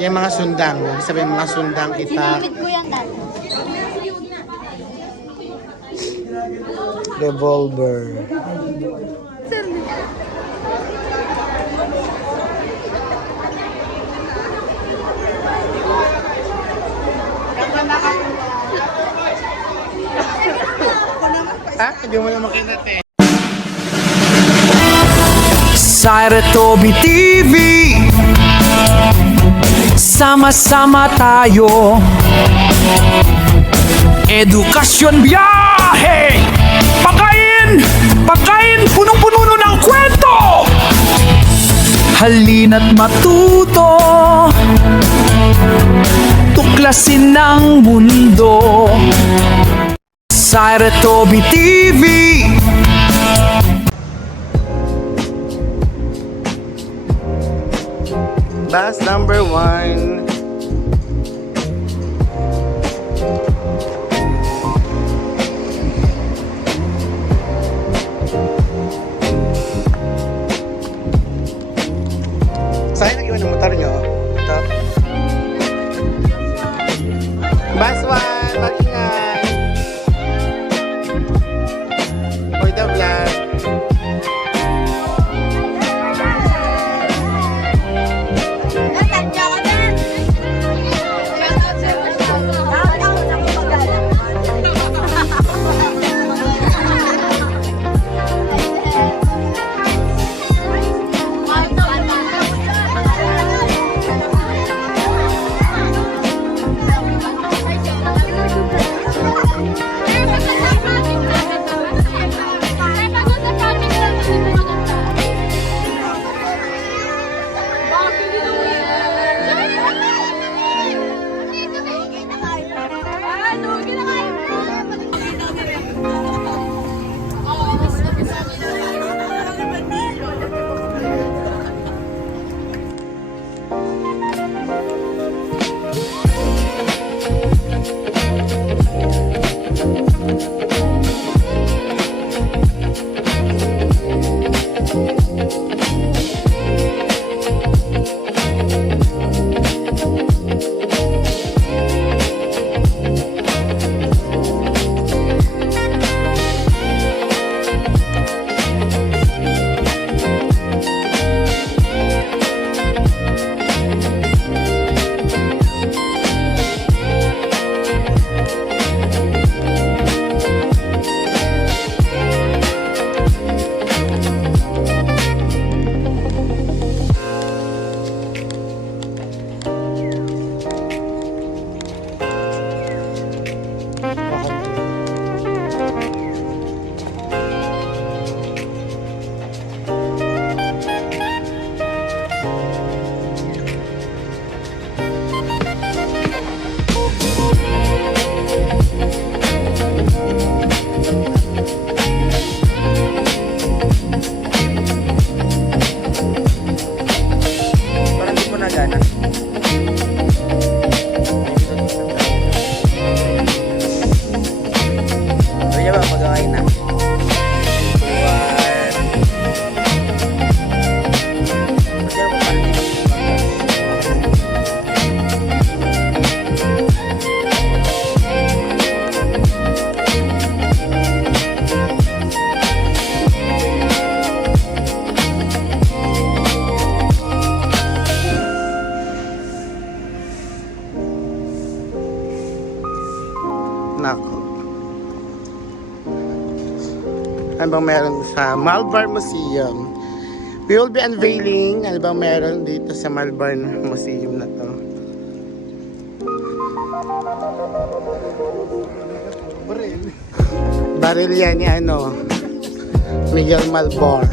Yung mga sundang. Sabi mga sundang itak. Sinumit ko yan dati. Revolver. Ha? Hindi mo na makita, te. Sairetobi TV, sama-sama tayo. Edukasyon biyahe, pagkain, punong-puno ng kwento. Halina't matuto, tuklasin ng mundo. Sairetobi TV. Bus number 1. Saan nag-iwan ng motor nyo? Ito. Bus 1, mag-ingay. For the vlog. Nako. Ano bang meron sa Malbar Museum? We will be unveiling ano bang meron dito sa Malbar Museum na to. Baril yan ni ano, Miguel Malbar.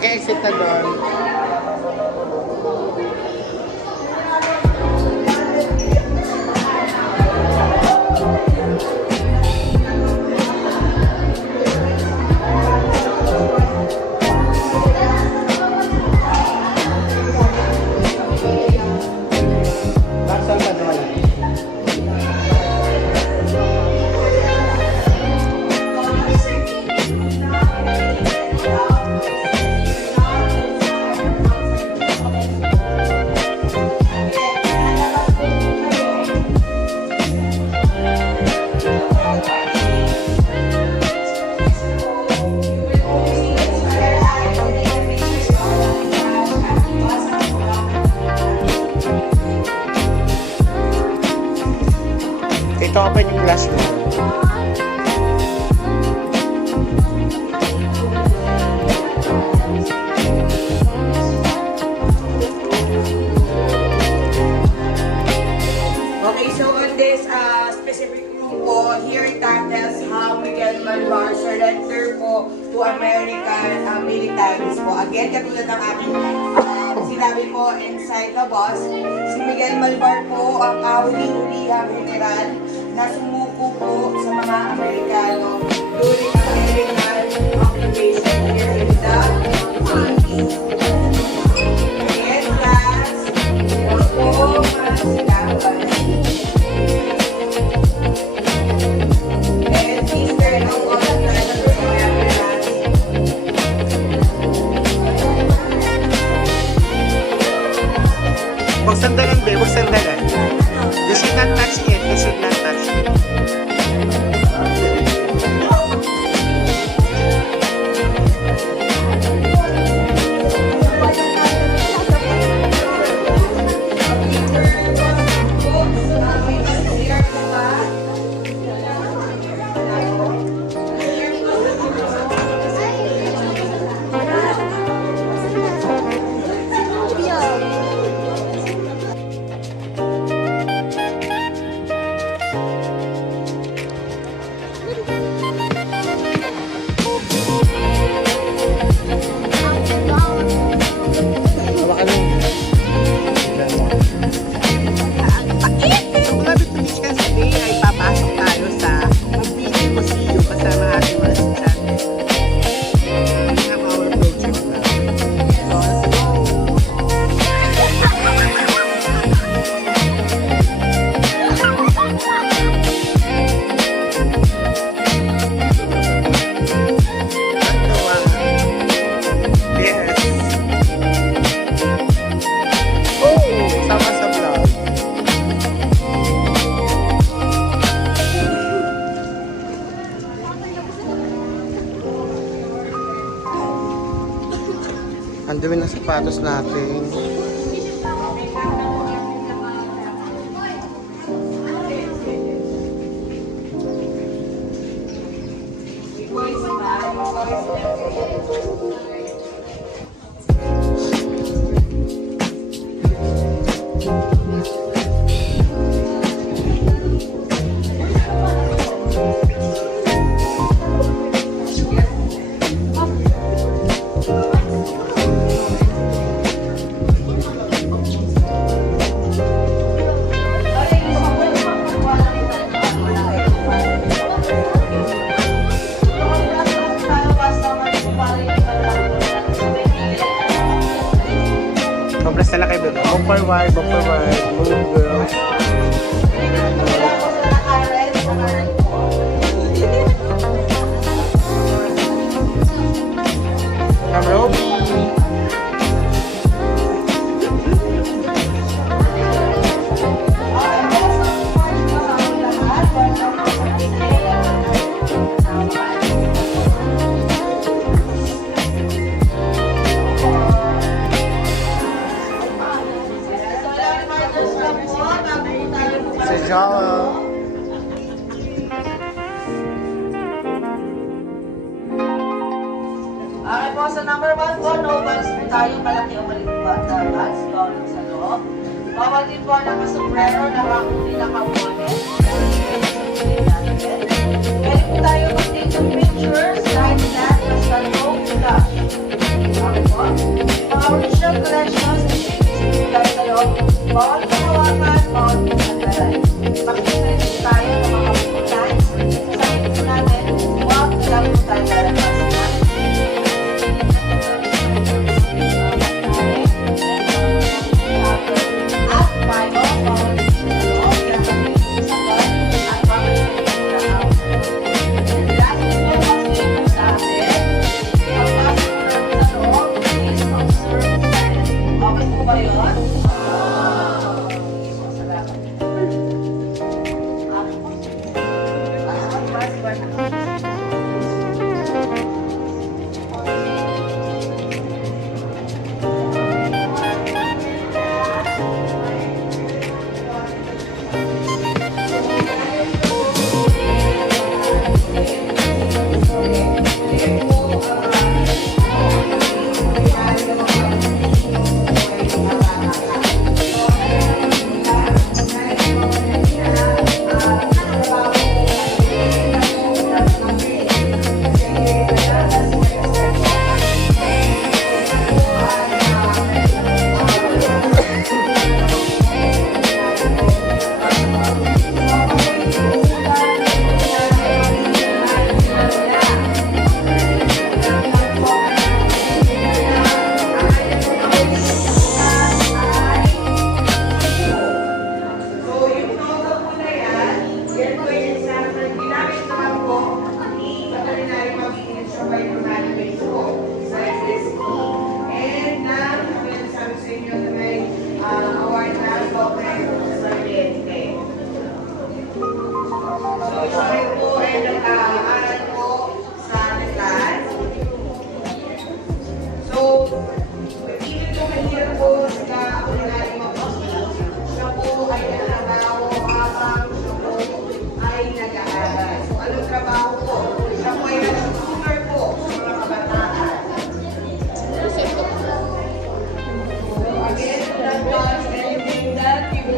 Paki-exit na doon. Baksan pa doon. Ito open yung glass mo. Okay, so on this specific room po, here it tells how Miguel Malvar surrender po to American militaries po. Again, katulad ng aking sinabi po inside the bus, si Miguel Malvar po ang kahuling-ulihang general na sumuko po sa mga Amerikano during American occupation here in the Philippines. Again, class, ito po mga sinabi. And please turn on all the lights for cameras. Huwag sandalan, babe. Huwag sandalan. You should not touch it. You should not touch it. Hawakan mo. Kung mabibigis ka sa day, ay papasok tayo sa Mabini Museum kasama ating mga estudyante. We have our project now. So, let's go! Yes. Oh, sama sa vlog. Ang dumi ng sapatos natin. Compress na lang kayo, baby. Bumper wide, move, girls. Come, Roby. Sa Jala. Okay po, sa number 1 po, no bags po tayo, malaki o maliit ba na bags, bawal sa loob. Bawal din po naka-sombrero, naka-bonnet. Pwede po tayo mag-take ng pictures, kahit na, basta no flash. Okay po. Mga original collections and bigay kayo, bawal kahawakan, bawal pinagdaray. Makikita tayo ng mga pupunan, sa ito natin, huwag lang po tayo lalabas. At tayo, bawal loob, kaya kami sagot, at bawal last na kasi sa atin, pagpasok natin sa loob, please observe silence. Okay po ba yun?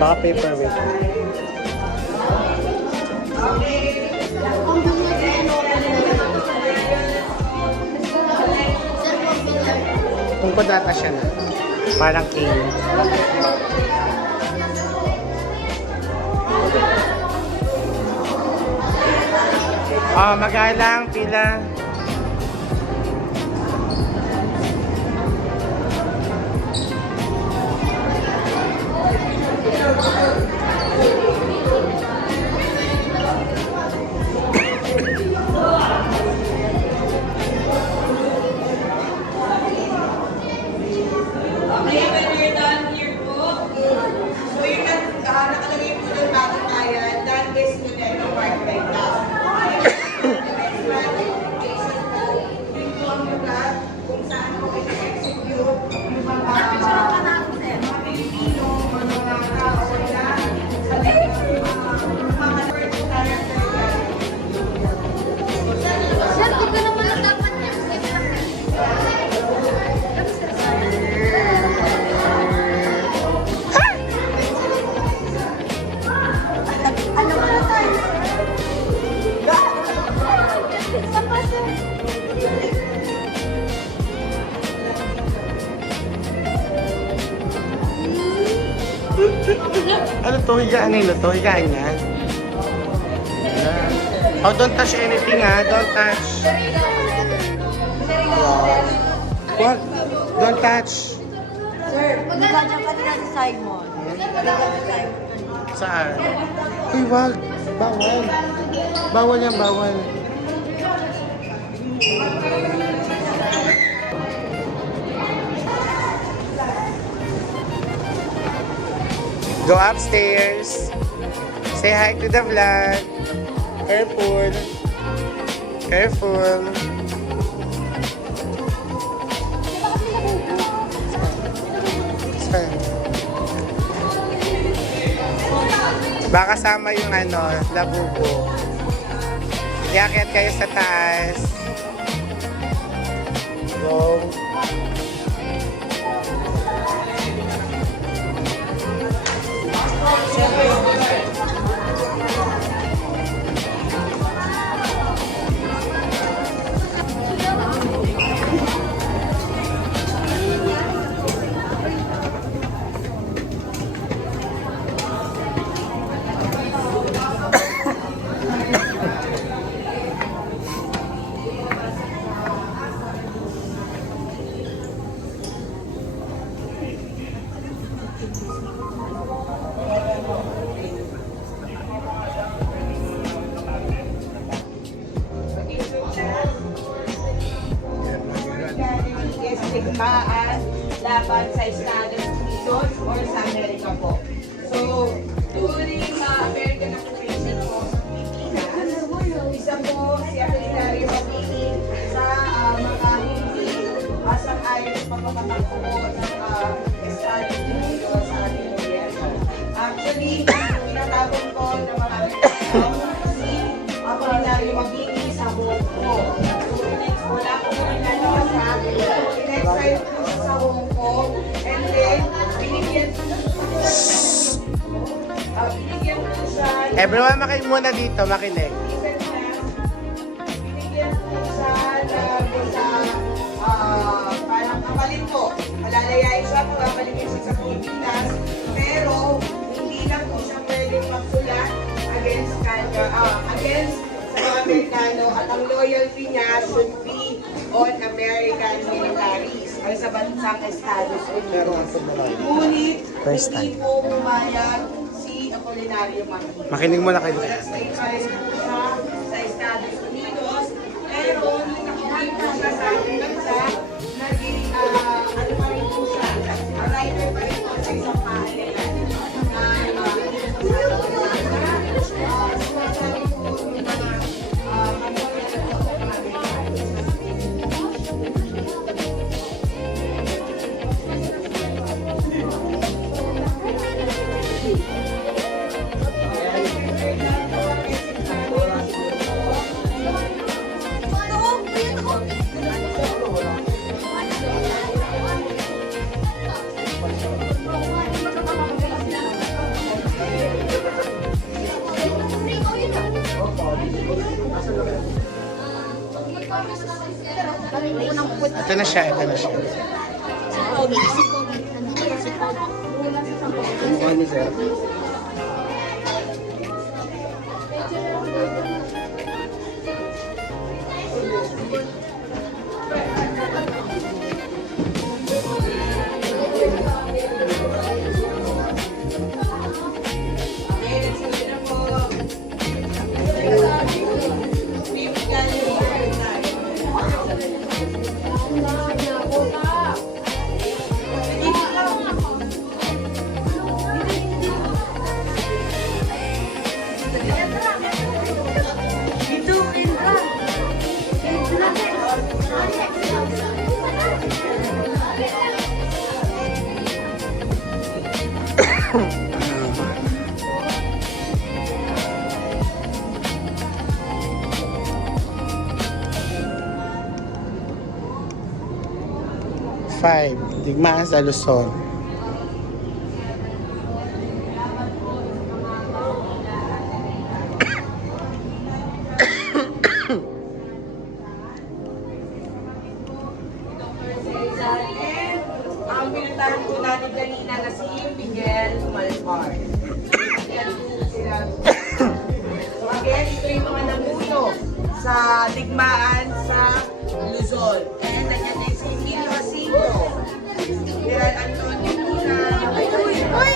Baka paperweight. Kung kodata siya na. Parang king. Oh, magalang pila. Okay, when you're done here po, so yung nakalagay po doon bago tayo, that is to the part by class. Yung po ang lugar kung saan po ito-execute yung mga Pilipino, mga tao na sa mga words character. Sir, di ka naman dapat niya. Ano ba na tayo? Sa paso. Ano to? Higaan nila to? Higaan niya? Oh, don't touch anything ha. Don't touch. What? Don't touch. Sir, magkakadyan ka din sa Simon. Saan? Uy, wag. Bawal. Bawal yan, bawal. Go upstairs. Say hi to the vlog. Careful. Careful. Saan? Baka kasama yung labubo. Iakyat kayo sa taas. Go. Actually, tinatawag ko na marami si ako na yung mabini sa buhok ko. So, next, wala ko kung nalawas ha. Next time ko siya sa buhok ko. And then, binigyan ko siya. Everyone, makinig muna dito, makinig. Binigyan ko siya sa parang kapalit ko. Malalayain siya, pagkabalik siya sa Pilipinas. Pero, hindi lang po siya pwedeng magsulat against sa mga Amerikano at ang loyalty niya should be on American militaries ay sa bansang Estados Unidos. Ngunit, hindi po pumayag si Apolinario Maki. Makinig muna kayo. Stay pa rin po siya sa Estados Unidos. Pero, nung nakuhay po siya sa ating bansa, naging, ano pa rin po siya, a writer pa rin po sa isang pahalan. Sumasabi po yung mga magmamaya na po sa mga Ito na siya, ito na siya. Five, digmaan sa Luzon. Ang pinuntahan po natin kanina na si Miguel Malvar. Yan po sila. So again, ito yung mga namuno sa digmaan sa Luzon. And nandiyan din si Emilio Jacinto. General Antonio Luna. Uy!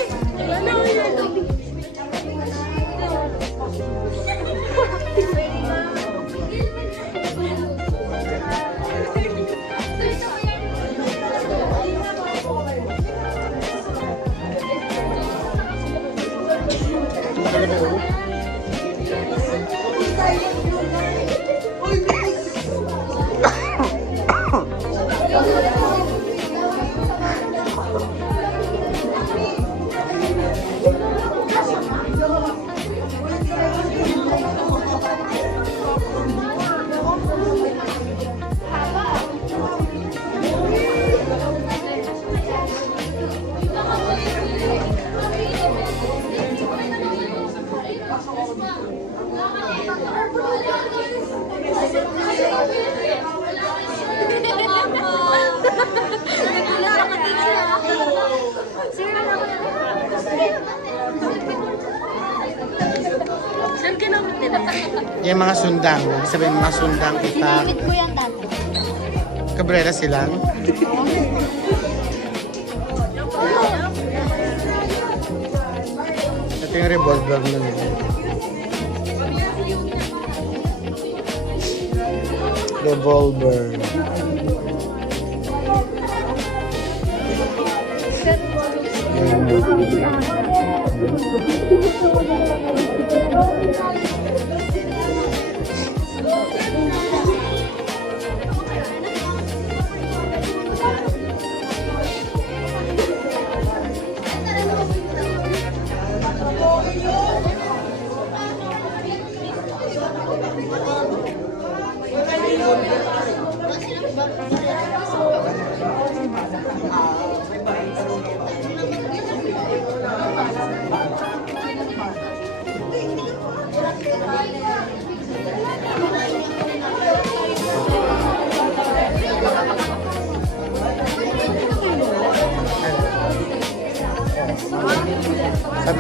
Yung mga sundang, ibig sabihin mga sundang itak. Sinumit ko yan dati. Cabrera silang. Ito yung revolver nun. Revolver.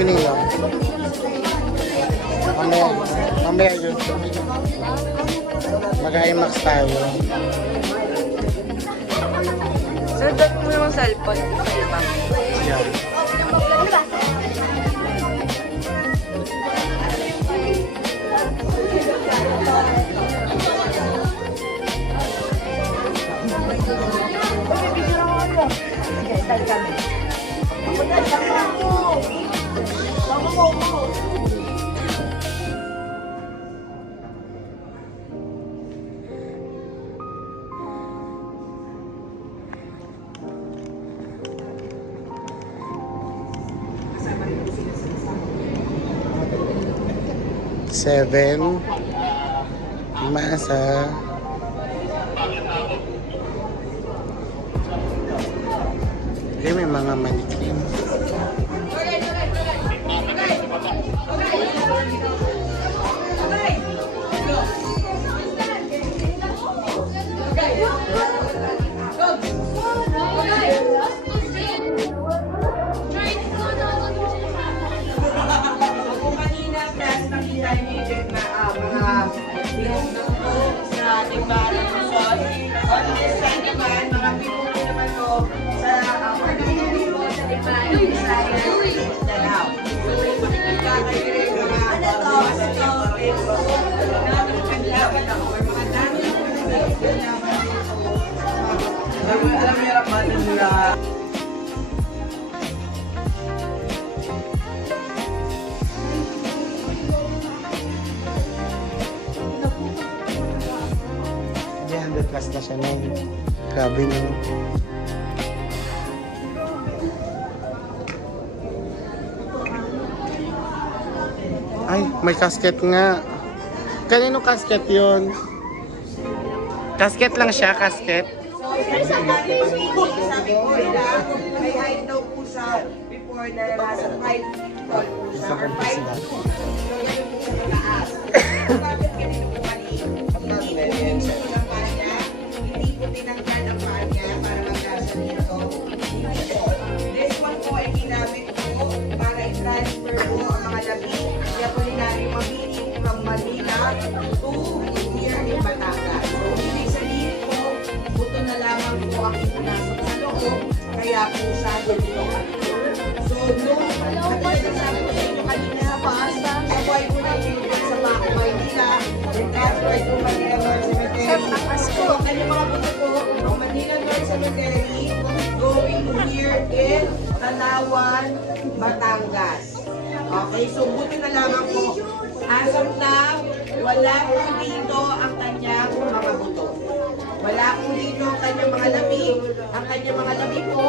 Kanino? Mamaya yun. Mag-IMAX tayo. Sir, dali mo yung cellphone. Yeah. Seven. Masa. May mga manikin. Kung kanina, class, nakita niyo yung mga bilog na po sa ating barang Luzon. On this side naman, mga pinuno naman po sa pagkakalipo sa Lipan, Bisaya, Mindanao. So, makikita kayo rin mga alam mo yung rapanan nila. Plus na siya na yun. Grabe na. Ay, may casket nga. Kanino casket yun? Casket lang siya, casket. Sabi ko nila, may height daw po siya before na nasa 5 tall po siya or 5 so yan po sa mataas. Bakit ganito po maliit? Hindi po yung paa niya, hindi po tinanggal ang paa niya para magkasa dito. This one po ay ginamit po para i-transfer po ang mga labi. Kaya po ninari mabiling from Manila to here in Batangas. So, ibig sabihin po, buto na lamang po ang ipinasok sa loob, kaya po siya ganito. So, nung nagpapalasabi ko sa inyo kanina sa pasta, ako ay unang pinunod sa Paco, Maynila, and after to Manila North Cemetery. So, ang kanyang mga buto po, from Manila North Cemetery, going to here in Tanawan, Batangas. Okay, so buti na lamang po, as of now, wala po dito ang kanyang mga buto. Wala po dito ang kanyang mga labi. Ang kanyang mga labi po,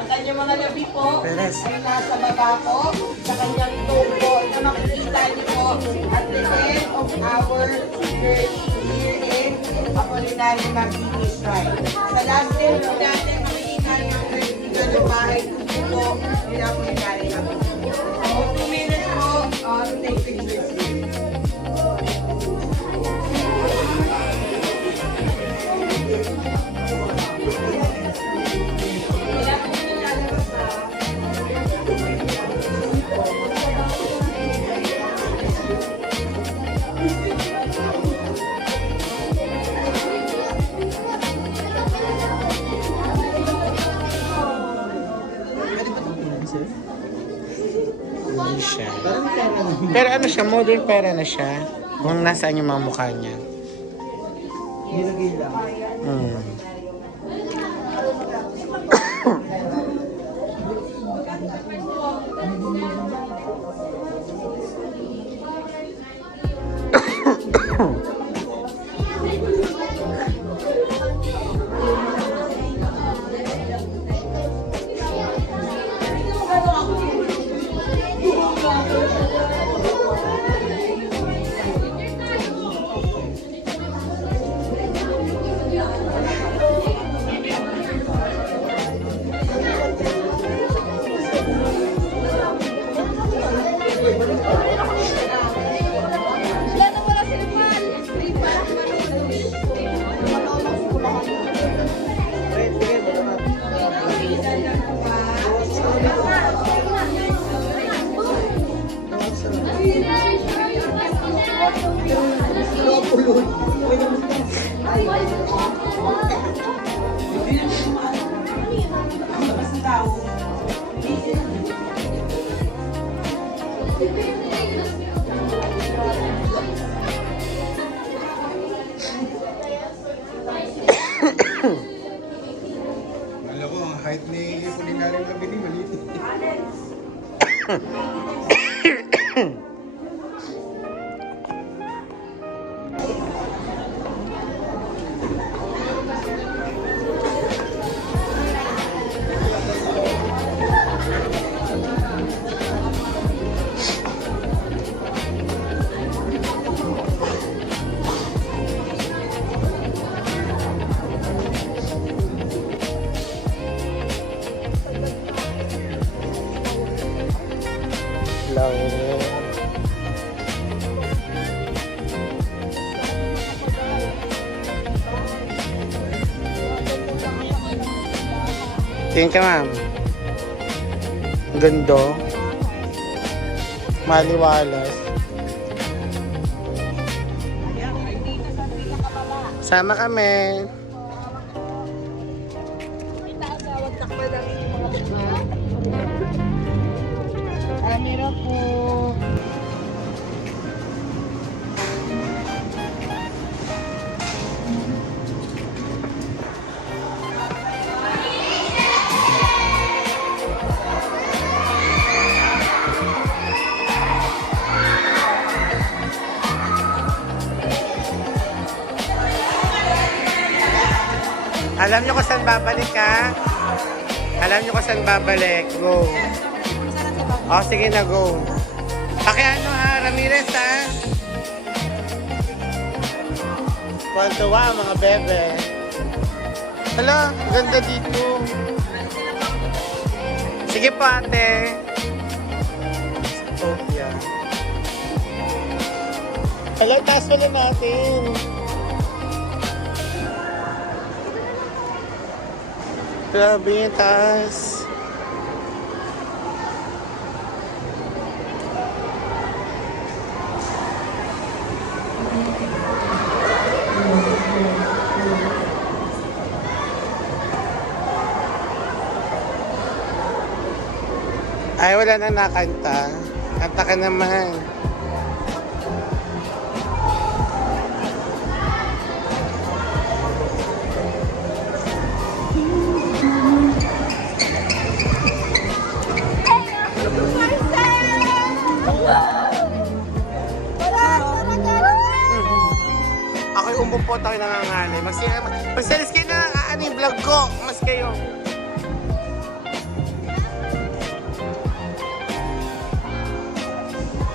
ang kanyang mga labi po ay nasa baba po sa kanyang tubo na makikita niyo po at the end of our journey here in Apolinary Magdini Shrine. Sa last day po natin, makikita niyo ang vertical ng bahay po nila Apolinary Magdini. So, 2 minutes po to take pictures here. Hindi siya. Pero ano siya, modern pera na siya. Kung nasaan yung mga mukha niya. Hmm. Alam ko, ang height ni Kulinaryong Labini, maliit. Tingin ka, ma'am. Ganda. Maliwalas. Sama kami. Amira po. Alam niyo kung saan babalik, ha? Alam niyo kung saan babalik. Go. O, sige na, go. Pakiano, ha? Ramirez, ha? Tuwan-tuwa, mga bebe. Hala, ganda dito. Sige po, ate. Sofia. Hala, taas pala natin. Grabe yung taas. Ay, wala na nakanta. Kanta ka naman. Ako'y umupot ako nanganganay. Magsalis kayo na ano yung vlog ko. Mas kayo.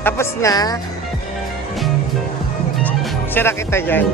Tapos na. Sira kita dyan.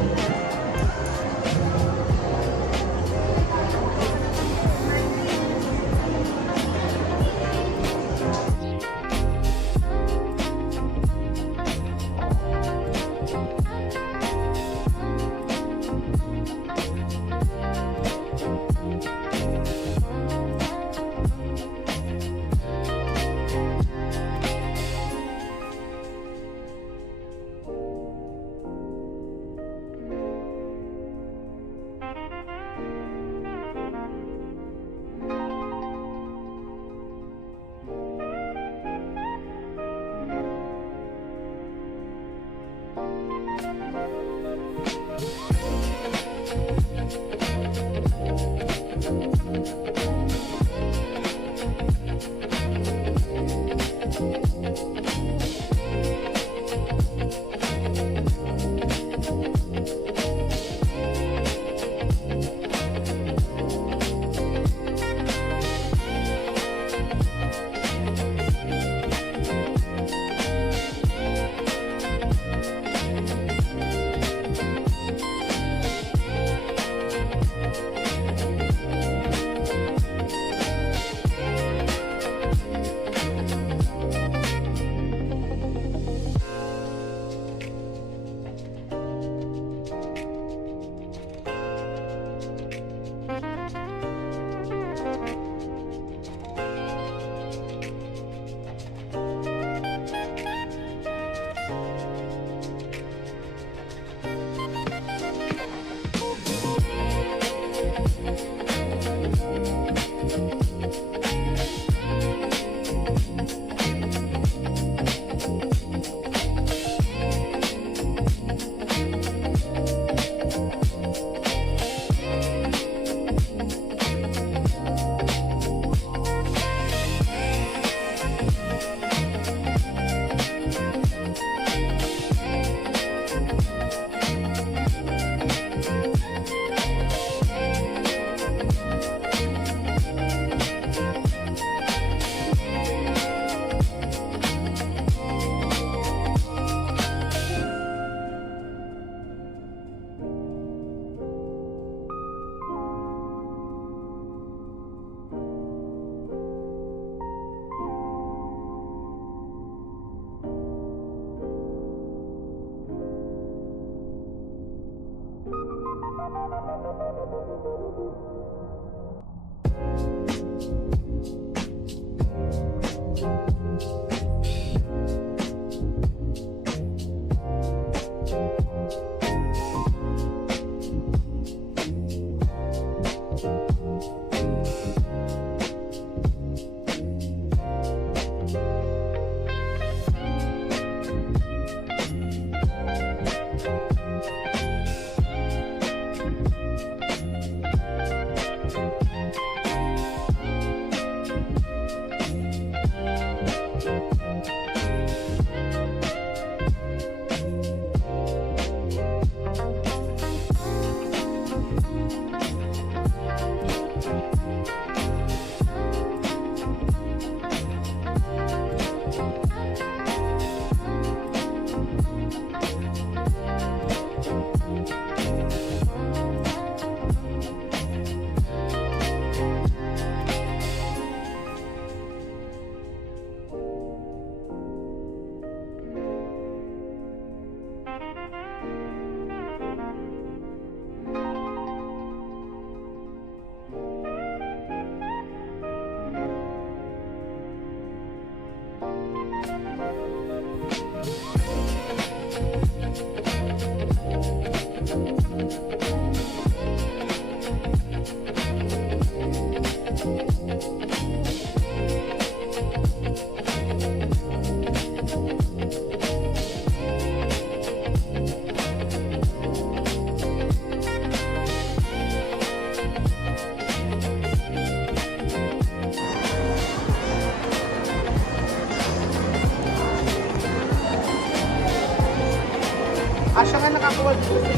Asya nga nakakuha dito sa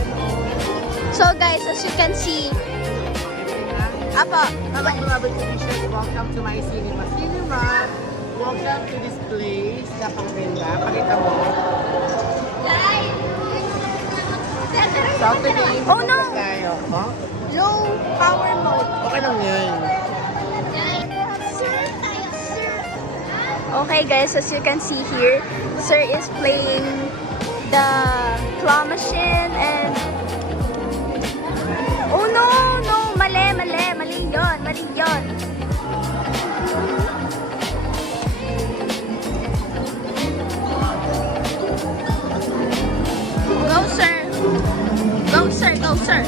So guys, as you can see, Apo, Hello mga Bertolicious, welcome to my cinema. Cinema, welcome to this place. Napakaganda. Pakita mo. So today, Oh, no! tayo. Oh? low power mode. Okay lang yan. Okay guys, as you can see here, Sir is playing the claw machine and oh no, mali yon. Go sir.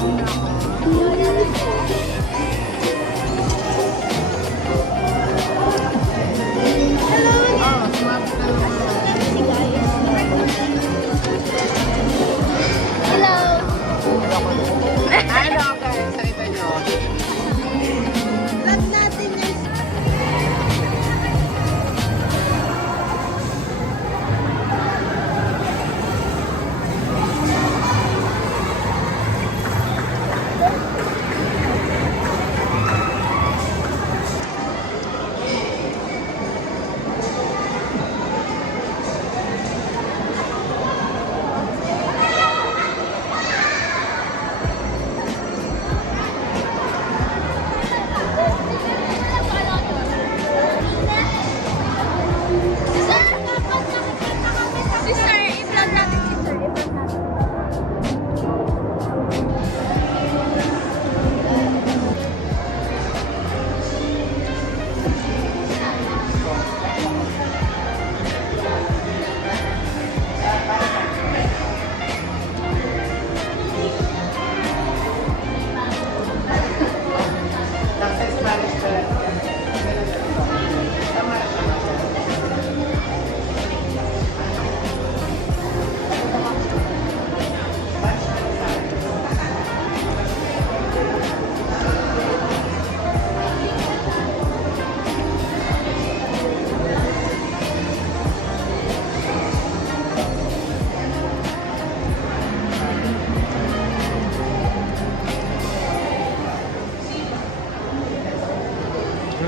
Hello. Ano guys, salita nyo. Vlog natin yung Sister, i-vlog natin sister. Nasa Spanish pa lang. Tama na siya.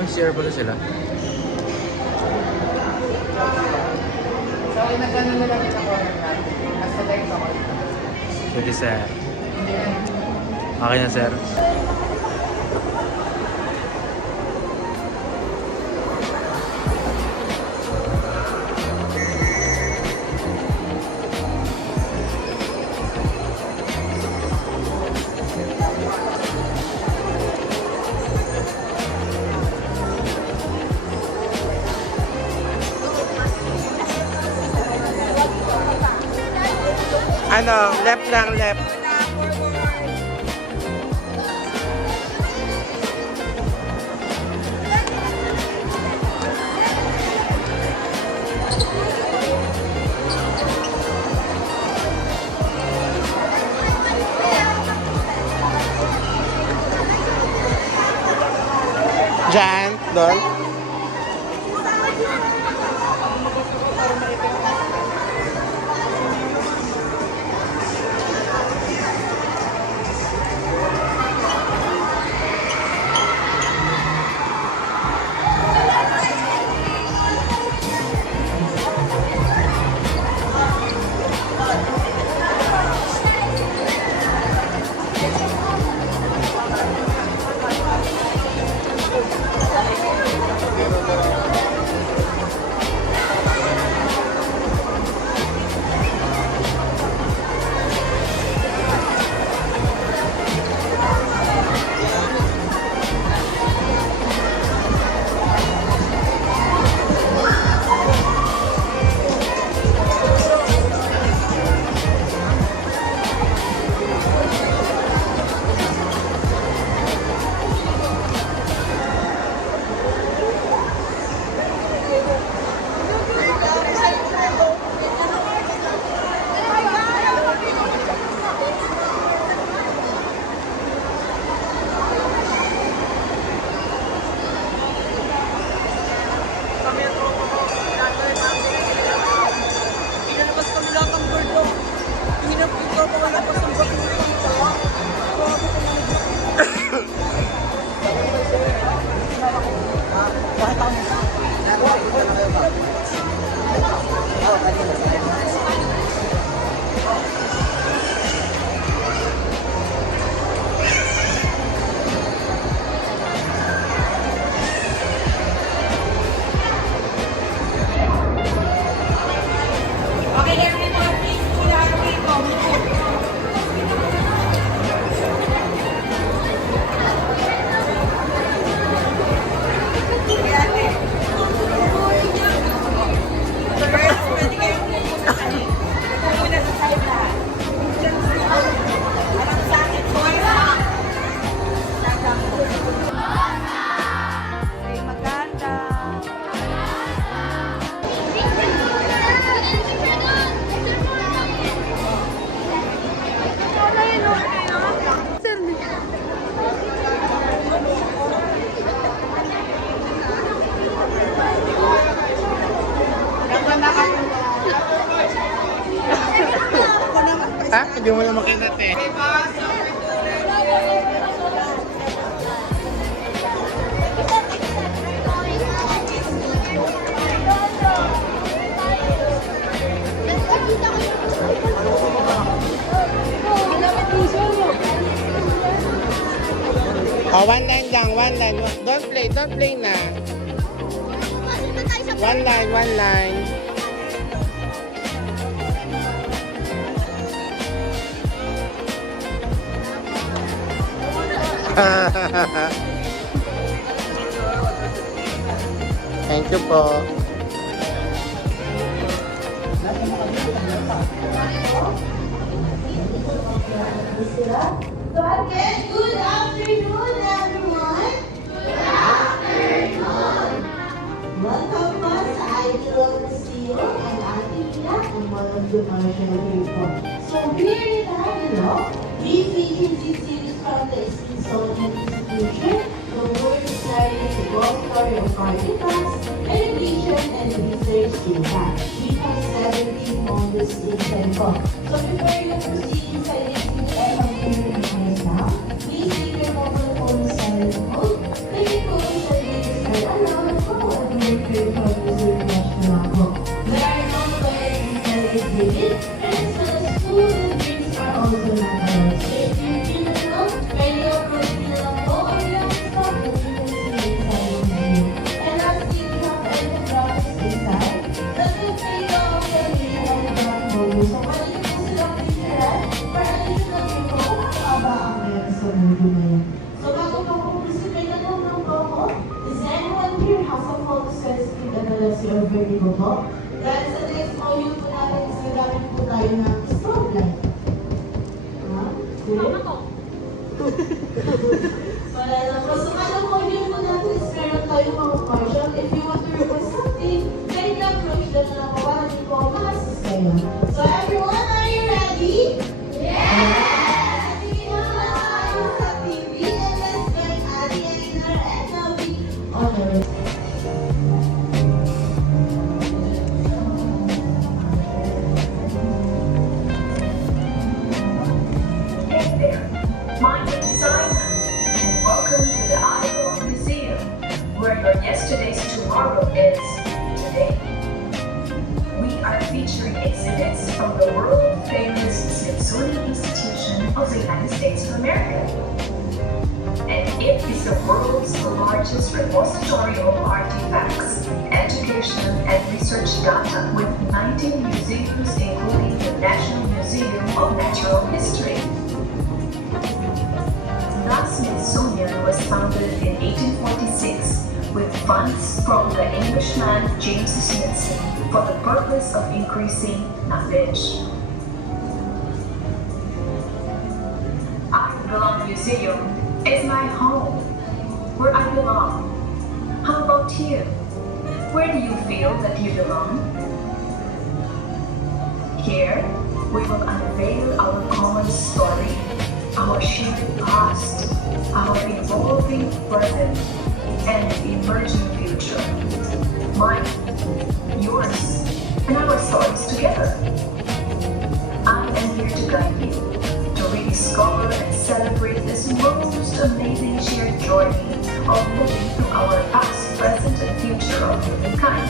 CR pala sila. So, inagano na lang sa corner natin. Nasa light ako. Pwede sir. Okay na sir. Ano, left lang, left. Diyan, doon. Okay, everyone, please pull out the window. Ha? Hindi mo na makinat eh. Oh, one line lang, one line. Don't play na. One line, one line. Thank you po. So again, good afternoon, everyone. Good afternoon. Welcome po sa Idol Museum and Ating Ina and one of the commercial people. So here in Manila, these agency series from the Smithsonian Institution, the world studies the long story of artifacts, education, and research data. We have 17 models inside po. So before you proceed inside this now, please take your mobile phone silent mode. Taking photos and videos are allowed for one of your favorite reserve restaurant po. There are no toilets inside this exhibit, and as well as food and drinks are also not allowed. So if you're feeling low, ready to approach me lang po or you have stop that you can see inside the menu. And lastly, we have ethnographics inside. That will pay off the video ethnographic mode. So pwede nyo po silang picturean para additional info kung aba ang meron sa mundo na yan. So bago po kung participate na naman po ako, is anyone here has a photosensitive epilepsy or vertigo po? Dahil sa next module po natin is gagamit po tayo ng strobe light. Wala na po. So, alam mo, yun po natin is meron tayo mga Marshall. If you want to request something, kindly approach them na kawalan po ang ma-assist kayo. So, everyone, are you ready? Yes! Tingin mo na tayo sa TV and let's join Adi Einar and Navi on the Hey there, my name is Aina, and welcome to the Iowa Museum, where your yesterday's tomorrow is today. We are featuring exhibits from the world-famous Smithsonian Institution of the United States of America. And it is the world's largest repository of artifacts, education, and research data with 19 museums, including the National Museum of Natural History. The Smithsonian was founded in 1846 with funds from the Englishman James Smithson for the purpose of increasing knowledge. Art Belong Museum is my home, where I belong. How about you? Where do you feel that you belong? Here, we will unveil our common story, our shared past, our evolving present, and emerging future. Mine, yours, and our stories together. I am here to guide you, to rediscover and celebrate this most amazing shared journey of moving through our past, present, and future of humankind.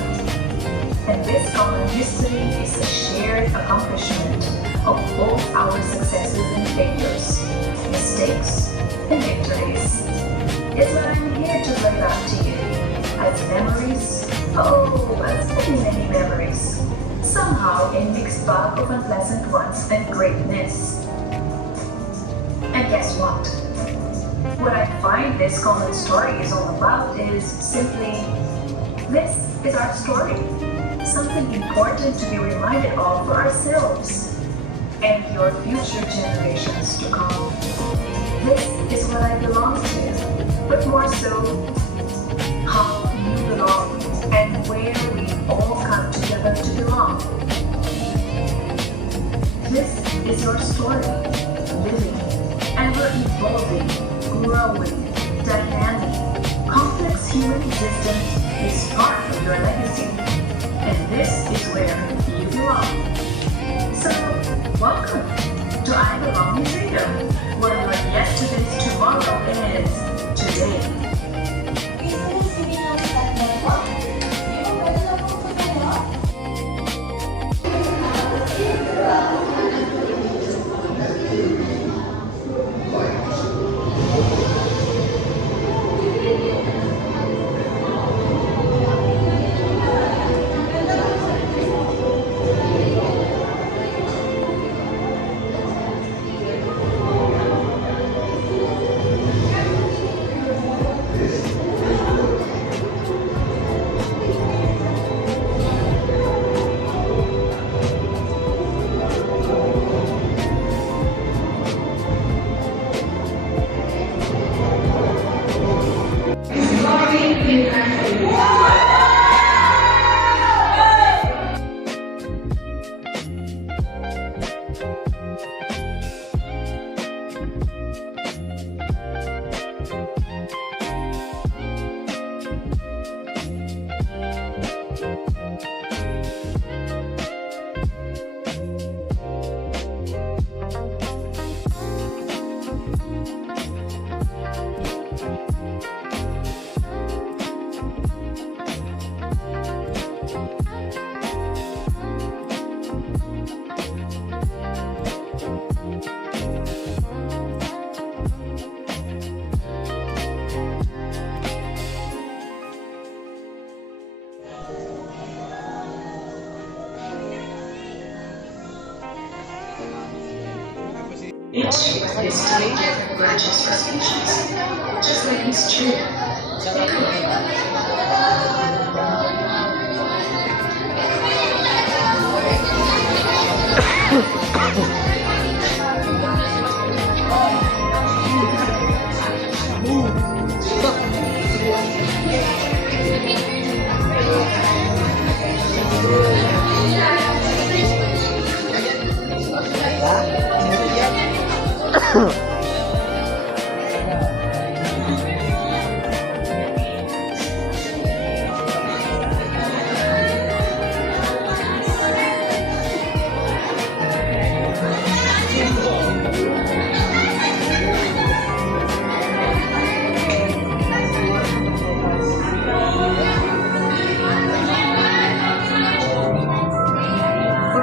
And this common history is a shared accomplishment of both our successes and failures, mistakes and victories. It's what I'm here to bring back to you as memories, as many memories, somehow a mixed bag of unpleasant ones and greatness. And guess what? What I find this common story is all about is simply, this is our story. Something important to be reminded of for ourselves and your future generations to come. This is what I belong to, but more so, how you belong and where we all come together to belong. This is your story, living, and we're evolving, growing, dynamic, complex human existence is part of your legacy. And this is where you belong. So, welcome to I Belong Museum, where your yesterday's tomorrow is today. Each is three different branches for species, just like history. They could be. For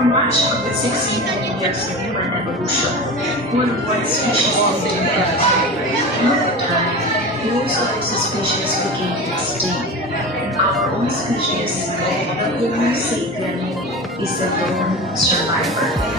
much of the 16 years of human evolution, worldwide species increased. Over time, most of the species became extinct. Our own species, the Homo sapien, is the lone survivor.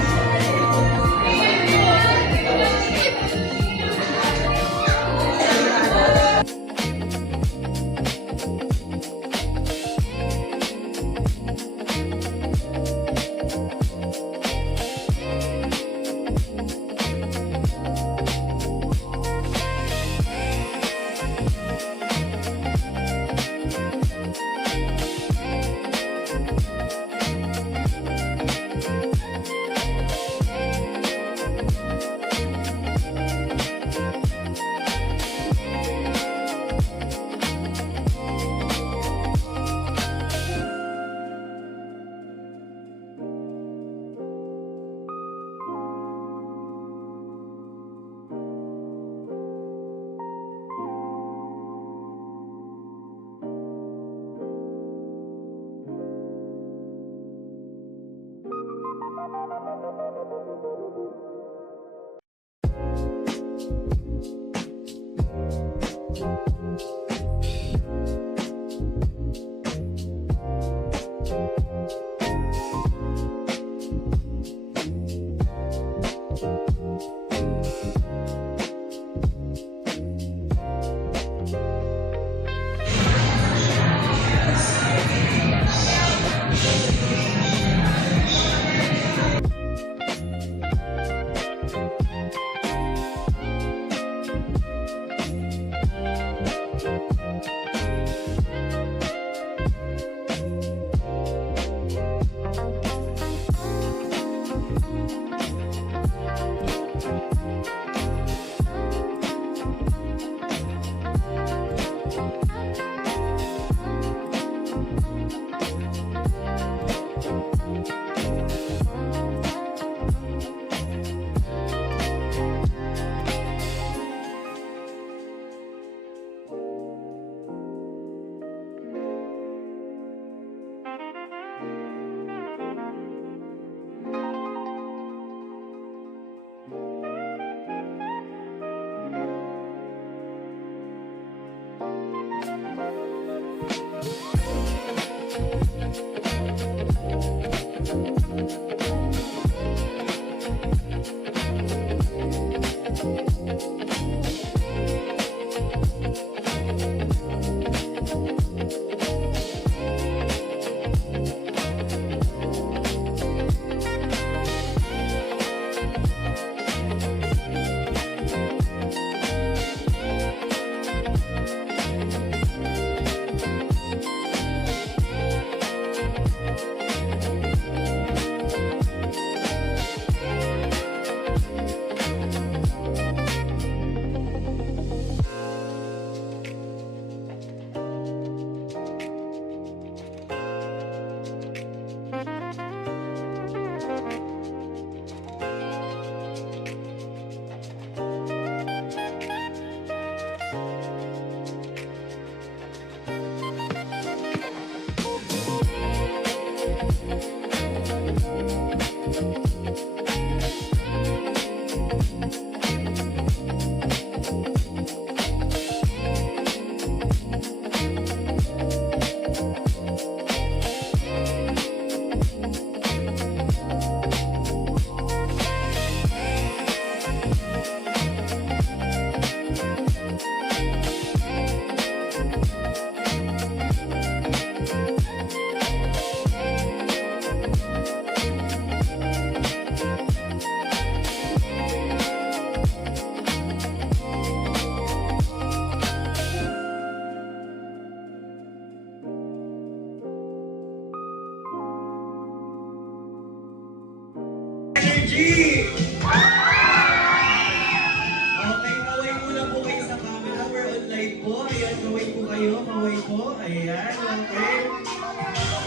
po. Ayan, okay.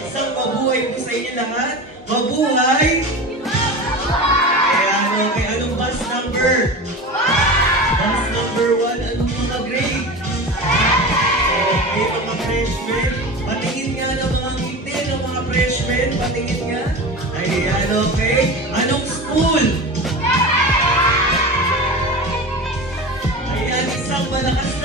Isang mabuhay po sa inyo lahat. Mabuhay! Ayan, okay. Anong bus number? Bus number 1. Anong mga grade? Okay, mga freshmen. Patingin nga ng mga ngiti ng mga freshmen. Patingin nga. Ayan, okay. Anong school? Ayan, isang malakas